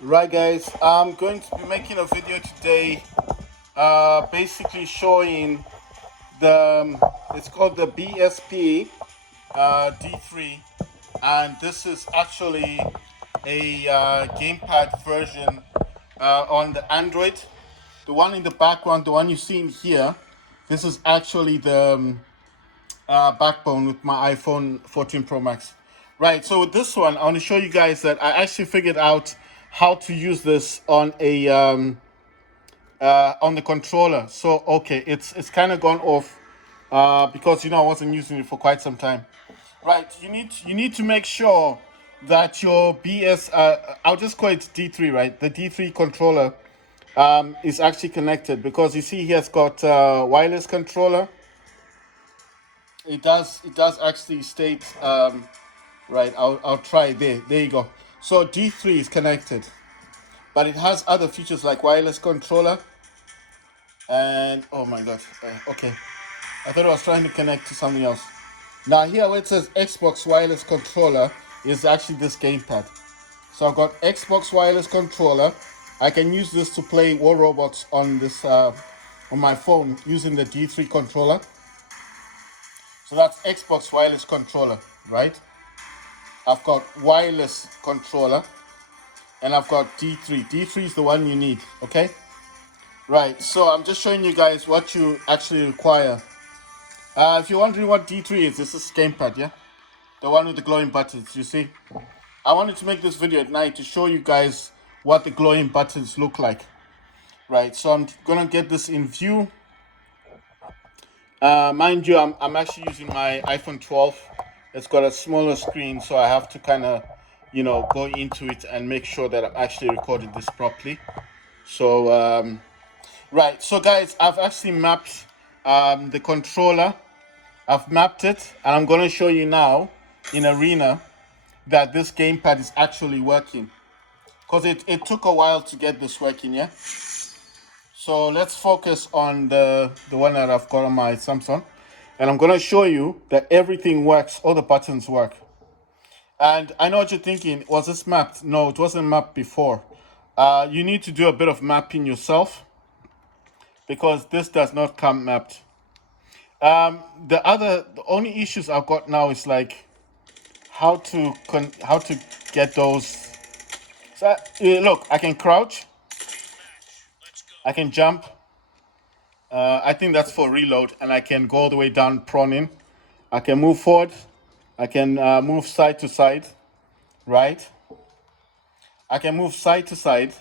Right, guys, I'm going to be making a video today, basically showing it's called the BSP D3, and this is actually a gamepad version on the Android. The one in the background, the one you see in here, this is actually the backbone with my iPhone 14 Pro Max. Right, so with this one, I want to show you guys that I actually figured out how to use this on the controller. So okay, it's kind of gone off because I wasn't using it for quite some time. Right, you need to make sure that your I'll just call it D3, right? The D3 controller is actually connected, because you see here it's got wireless controller. It does actually state right. I'll try there you go. So D3 is connected, but it has other features like wireless controller. And oh my god, okay, I thought I was trying to connect to something else. Now here where it says Xbox wireless controller is actually this gamepad. So I've got Xbox wireless controller. I can use this to play War Robots on this on my phone using the D3 controller. So that's Xbox wireless controller, right? I've got wireless controller, and I've got D3. D3 is the one you need, okay? Right, so I'm just showing you guys what you actually require. If you're wondering what D3 is, this is gamepad, yeah? The one with the glowing buttons, you see? I wanted to make this video at night to show you guys what the glowing buttons look like. Right, so I'm gonna get this in view. Mind you, I'm actually using my iPhone 12. It's got a smaller screen, so I have to kind of, go into it and make sure that I'm actually recording this properly. So, right, so guys, I've actually mapped the controller. I've mapped it, and I'm going to show you now in Arena that this gamepad is actually working. Because it took a while to get this working, yeah? So let's focus on the one that I've got on my Samsung. And I'm going to show you that everything works, all the buttons work. And I know what you're thinking, was this mapped? No, it wasn't mapped before. You need to do a bit of mapping yourself, because this does not come mapped. The only issues I've got now is like how to get those. So look, I can crouch, I can jump. I think that's for reload, and I can go all the way down proning. I can move forward. I can move side to side, right? I can move side to side.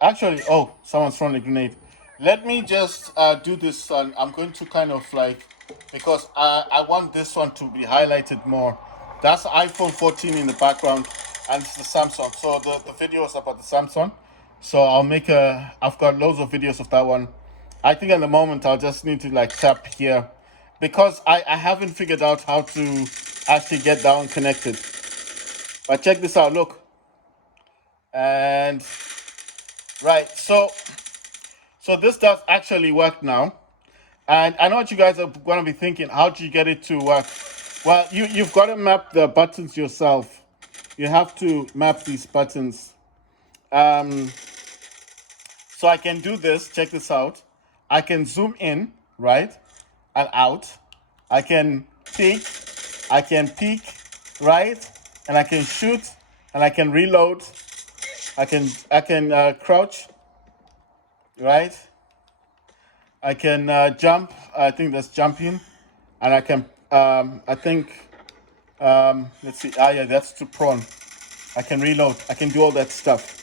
Actually, oh, someone's throwing a grenade. Let me just do this one. I'm going to kind of like, because I want this one to be highlighted more. That's iPhone 14 in the background, and it's the Samsung. So the video is about the Samsung. So I've got loads of videos of that one. I think at the moment I'll just need to like tap here, because I haven't figured out how to actually get that one connected. But check this out, look. And right, so this does actually work now. And I know what you guys are going to be thinking, how do you get it to work? Well, you've got to map the buttons yourself. You have to map these buttons. So I can do this, check this out. I can zoom in, right, and out. I can peek, right, and I can shoot, and I can reload. I can crouch, right? I can jump. I think that's jumping, and I can. I think. Let's see. Yeah, that's to prone. I can reload. I can do all that stuff,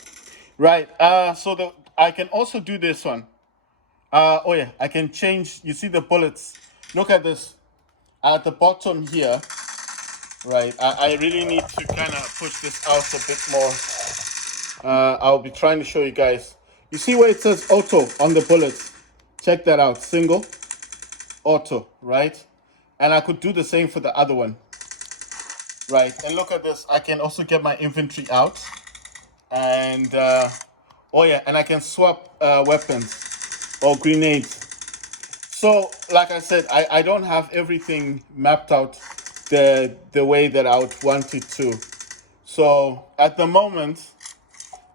right? So I can also do this one. Oh yeah, I can change. You see the bullets. Look at this at the bottom here, right? I really need to kind of push this out a bit more. I'll be trying to show you guys. You see where it says auto on the bullets? Check that out. Single, auto, right? And I could do the same for the other one, right? And look at this. I can also get my inventory out, and oh yeah, and I can swap weapons or grenades. So like I said, I don't have everything mapped out the way that I would want it to. So at the moment,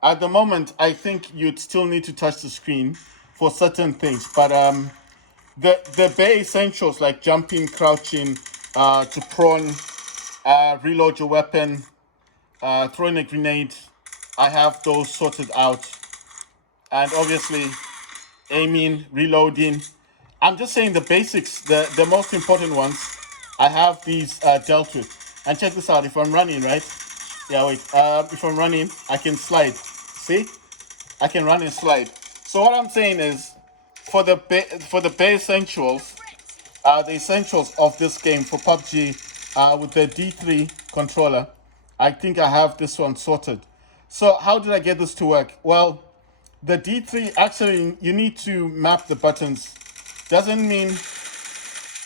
I think you'd still need to touch the screen for certain things. But the bare essentials like jumping, crouching, to prone, reload your weapon, throwing a grenade, I have those sorted out. And obviously, aiming, reloading. I'm just saying the basics, the most important ones. I have these dealt with. And check this out. If I'm running, right? Yeah, wait. If I'm running, I can slide. See? I can run and slide. So what I'm saying is, for the bare essentials, the essentials of this game for PUBG, with the D3 controller, I think I have this one sorted. So how did I get this to work? Well, the D3, actually you need to map the buttons. Doesn't mean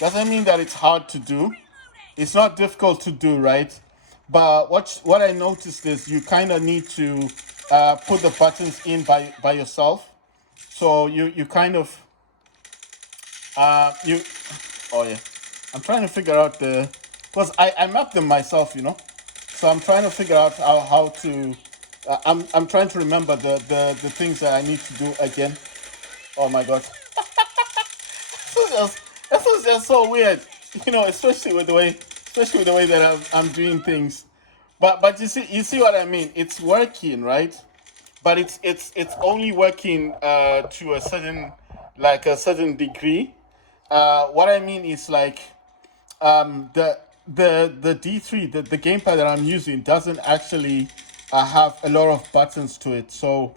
that it's hard to do. It's not difficult to do, right? But what I noticed is you kind of need to put the buttons in by yourself. So you kind of you oh yeah, I'm trying to figure out because I mapped them myself, so I'm trying to figure out how to I'm trying to remember the things that I need to do again. Oh my god. This is just so weird, especially with the way that I'm doing things. But you see what I mean? It's working, right? But it's only working to a certain degree. What I mean is like the D3, the gamepad that I'm using doesn't actually have a lot of buttons to it. So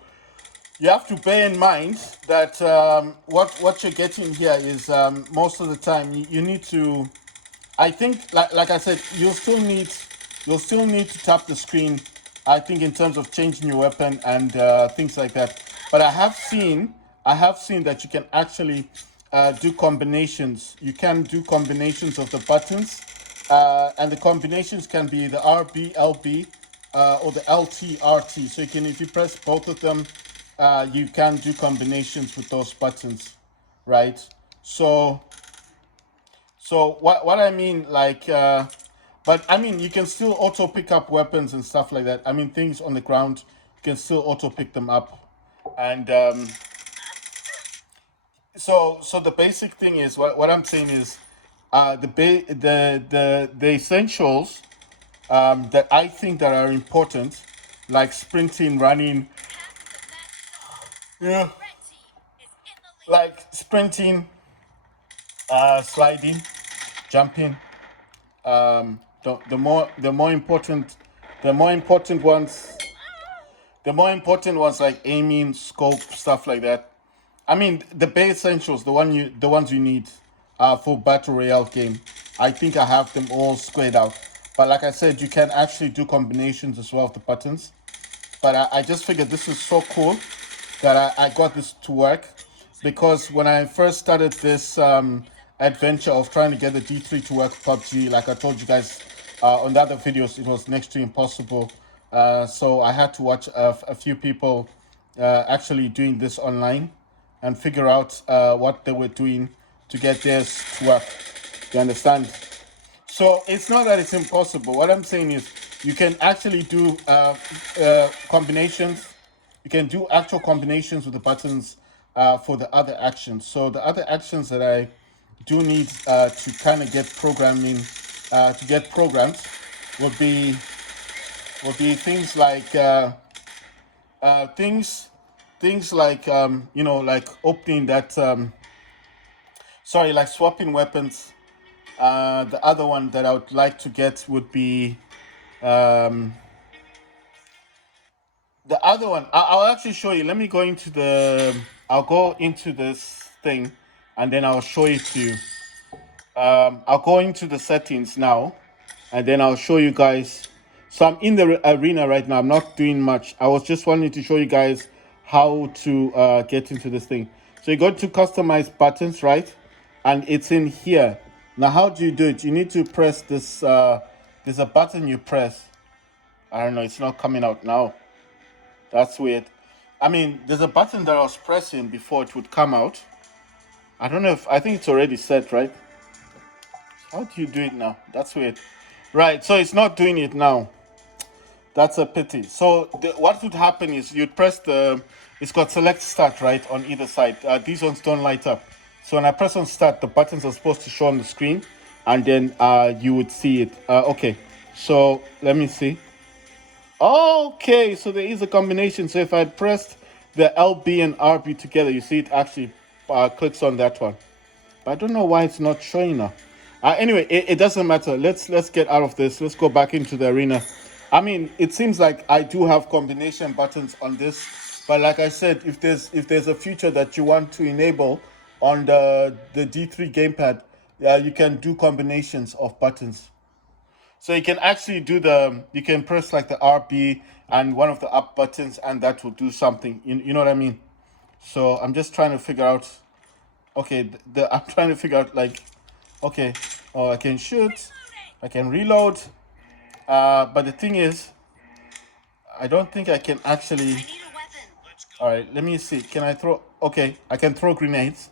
you have to bear in mind that what you're getting here is most of the time you need to. I think, like I said, you'll still need to tap the screen. I think in terms of changing your weapon and things like that. But I have seen that you can actually do combinations. You can do combinations of the buttons, and the combinations can be the RB, LB, or the LT, RT. So if you press both of them, you can do combinations with those buttons, right? So what I mean, like, but I mean, you can still auto pick up weapons and stuff like that. I mean, things on the ground, you can still auto pick them up, and so the basic thing is what I'm saying is, the essentials that I think that are important, like sprinting, running, yeah, like sprinting, sliding, jumping. The more important ones, like aiming, scope, stuff like that. I mean, the bare essentials, the ones you need for battle royale game. I think I have them all squared out. But like I said, you can actually do combinations as well of the buttons. But I just figured this is so cool that I got this to work, because when I first started this adventure of trying to get the D3 to work PUBG, like I told you guys on the other videos, it was next to impossible. So I had to watch a few people actually doing this online and figure out what they were doing to get theirs to work. You understand? So it's not that it's impossible. What I'm saying is you can actually do combinations. You can do actual combinations with the buttons for the other actions. So the other actions that I do need to kind of get programming, to get programmed, would be things like things like like opening that. Sorry, like swapping weapons. The other one that I would like to get would be um, the other one. I'll actually show you. Let me go into the. I'll go into this thing, and then I'll show it to you. I'll go into the settings now, and then I'll show you guys. So I'm in the arena right now. I'm not doing much. I was just wanting to show you guys how to get into this thing. So you go to customize buttons, right? And it's in here. Now, how do you do it? You need to press this. There's a button you press. I don't know. It's not coming out now. That's weird. I mean, there's a button that I was pressing before it would come out. I don't know if I think it's already set, right? How do you do it now? That's weird. Right, so it's not doing it now. That's a pity. So what would happen is you'd press it's got select start right on either side. These ones don't light up. So when I press on start, the buttons are supposed to show on the screen, and then you would see it. Okay, so let me see. Okay, so there is a combination. So if I pressed the LB and RB together, you see it actually clicks on that one. But I don't know why it's not showing now. Anyway, it doesn't matter. Let's get out of this. Let's go back into the arena. I mean, it seems like I do have combination buttons on this, but like I said, if there's a feature that you want to enable on the D3 gamepad, you can do combinations of buttons. So you can actually you can press like the RB and one of the up buttons, and that will do something. You know what I mean? So I'm just trying to figure out. Okay, I'm trying to figure out like, okay, oh, I can shoot, I can reload, but the thing is, I don't think I can actually. All right, let me see. Can I throw? Okay, I can throw grenades,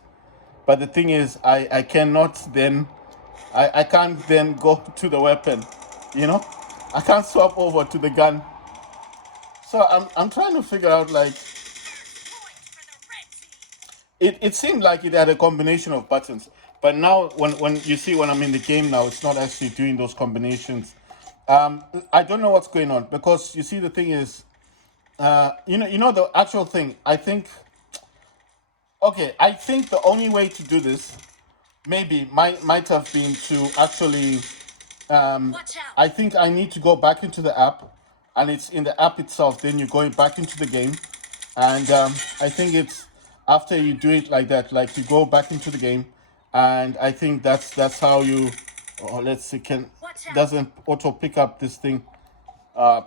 but the thing is, I cannot then, I can't then go to the weapon, you know, I can't swap over to the gun. So I'm trying to figure out like it seemed like it had a combination of buttons, but now when you see when I'm in the game now, it's not actually doing those combinations. I don't know what's going on because you see the thing is, you know the actual thing. I think okay, I think the only way to do this maybe might have been to actually. I think I need to go back into the app, and it's in the app itself. Then you're going back into the game, and I think it's after you do it like that, like you go back into the game, and I think that's how you. Oh, let's see. Can doesn't auto pick up this thing?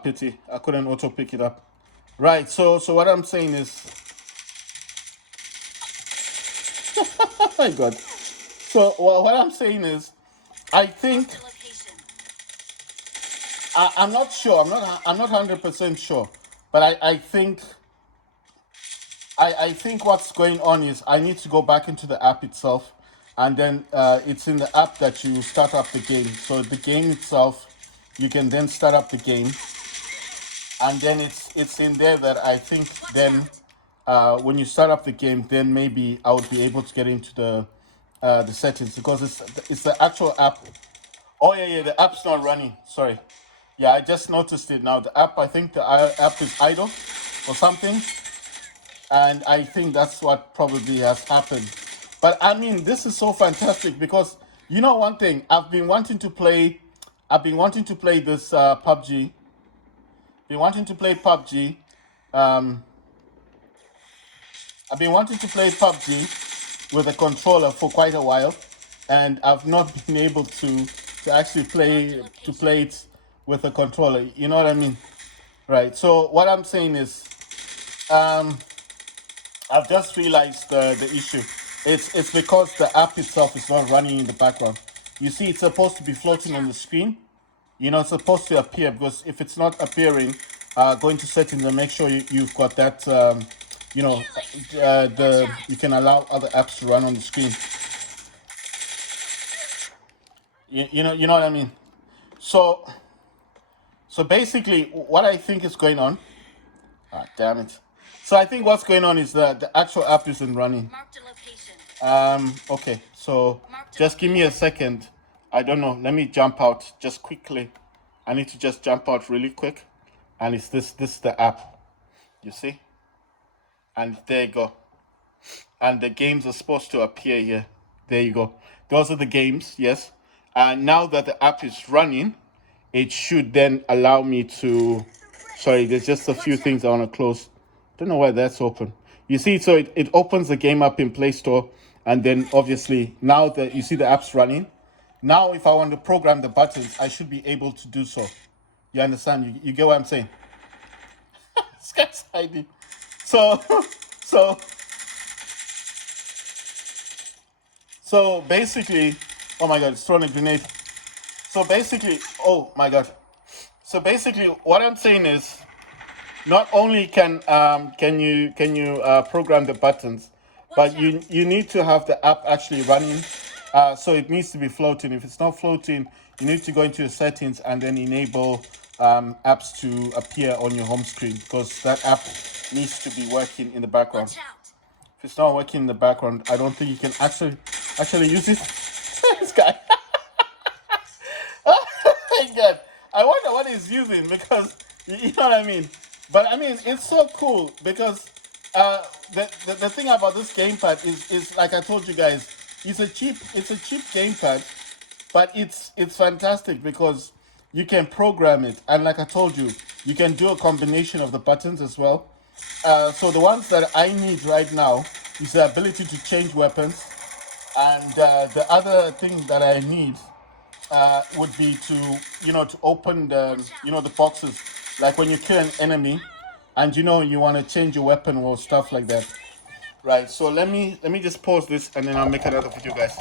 Pity. I couldn't auto pick it up. Right. So what I'm saying is, oh my god. So what I'm saying is, I think I'm not sure. I'm not 100% sure, but I think I think what's going on is I need to go back into the app itself, and then it's in the app that you start up the game. So the game itself, you can then start up the game, and then it's in there that I think then when you start up the game, then maybe I would be able to get into the settings because it's the actual app. Oh yeah, the app's not running. Sorry. Yeah, I just noticed it now. The app, I think the app is idle or something, and I think that's what probably has happened. But I mean, this is so fantastic because you know one thing I've been wanting to play. I've been wanting to play this PUBG. Been wanting to play PUBG. Um, I've been wanting to play PUBG with a controller for quite a while, and I've not been able to actually play it with a controller. You know what I mean? Right. So what I'm saying is, um, I've just realized the issue. It's because the app itself is not running in the background. You see, it's supposed to be floating on the screen. You know, it's supposed to appear because if it's not appearing, go into settings and make sure you've got that. You know, the you can allow other apps to run on the screen. You know what I mean. So basically, what I think is going on. Ah, damn it. So I think what's going on is that the actual app isn't running. Okay, so just give me a second. I don't know. Let me jump out just quickly. I need to just jump out really quick. And it's this is the app. You see? And there you go. And the games are supposed to appear here. There you go. Those are the games, yes. And now that the app is running, it should then allow me to. Sorry, there's just a few things I want to close. Don't know why that's open. You see, so it opens the game up in Play Store, and then obviously now that you see the app's running, now if I want to program the buttons, I should be able to do so. You understand? You get what I'm saying? This guy's hiding. So, so, so basically, oh my God, it's throwing a grenade. So basically, oh my God. So basically, what I'm saying is, not only can you program the buttons, but you need to have the app actually running. So it needs to be floating. If it's not floating, you need to go into your settings and then enable apps to appear on your home screen, because that app needs to be working in the background. If it's not working in the background, I don't think you can actually use it. This guy. Thank God. I wonder what he's using, because you know what I mean. But I mean, it's so cool because the thing about this gamepad is like I told you guys, it's a cheap gamepad, but it's fantastic because you can program it, and like I told you, you can do a combination of the buttons as well. So the ones that I need right now is the ability to change weapons, and the other thing that I need would be to to open the boxes, like when you kill an enemy, and you want to change your weapon or stuff like that. Right. So let me just pause this, and then I'll make another video, guys.